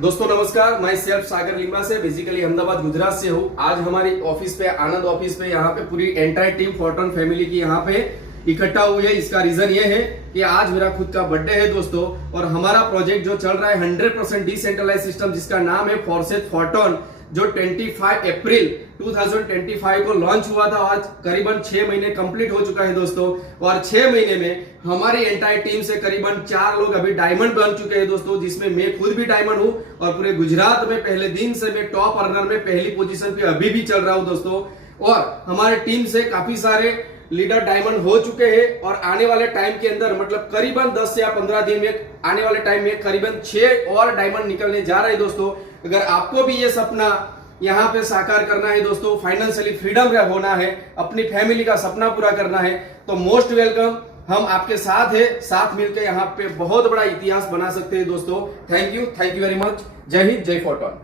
दोस्तों नमस्कार, मैं सेल्फ सागर लिंबा से बेसिकली अहमदाबाद गुजरात से हूँ। आज हमारी ऑफिस पे आनंद ऑफिस पे यहाँ पे पूरी एंटायर टीम फोर्टन फैमिली की यहाँ पे इकट्ठा हुई है। इसका रीजन ये है कि आज मेरा खुद का बर्थडे है दोस्तों, और हमारा प्रोजेक्ट जो चल रहा है 100% डिसेंट्रलाइज सिस्टम, जिसका नाम है फॉरसेट फोर्टन, जो 25 अप्रैल 2025 को लॉन्च हुआ था। आज करीबन 6 महीने कंप्लीट हो चुका है दोस्तों, और 6 महीने में हमारी एंटायर टीम से करीबन 4 लोग अभी डायमंड बन चुके हैं दोस्तों, जिसमें मैं खुद भी डायमंड हूं, और पूरे गुजरात में पहले दिन से मैं टॉप अर्नर में पहली पोजीशन पे अभी भी चल रहा हूं दोस्तों। और हमारे टीम से काफी सारे लीडर डायमंड हो चुके हैं, और आने वाले टाइम के अंदर मतलब करीबन 10 या 15 दिन में आने वाले टाइम में करीबन 6 और डायमंड निकलने जा रहे हैं दोस्तों। अगर आपको भी ये सपना यहाँ पे साकार करना है दोस्तों, फाइनेंशियली फ्रीडम होना है, अपनी फैमिली का सपना पूरा करना है, तो मोस्ट वेलकम। हम आपके साथ है, साथ मिलकर यहाँ पे बहुत बड़ा इतिहास बना सकते हैं दोस्तों। Thank you very much. जय हिंद, जय फोर्टन।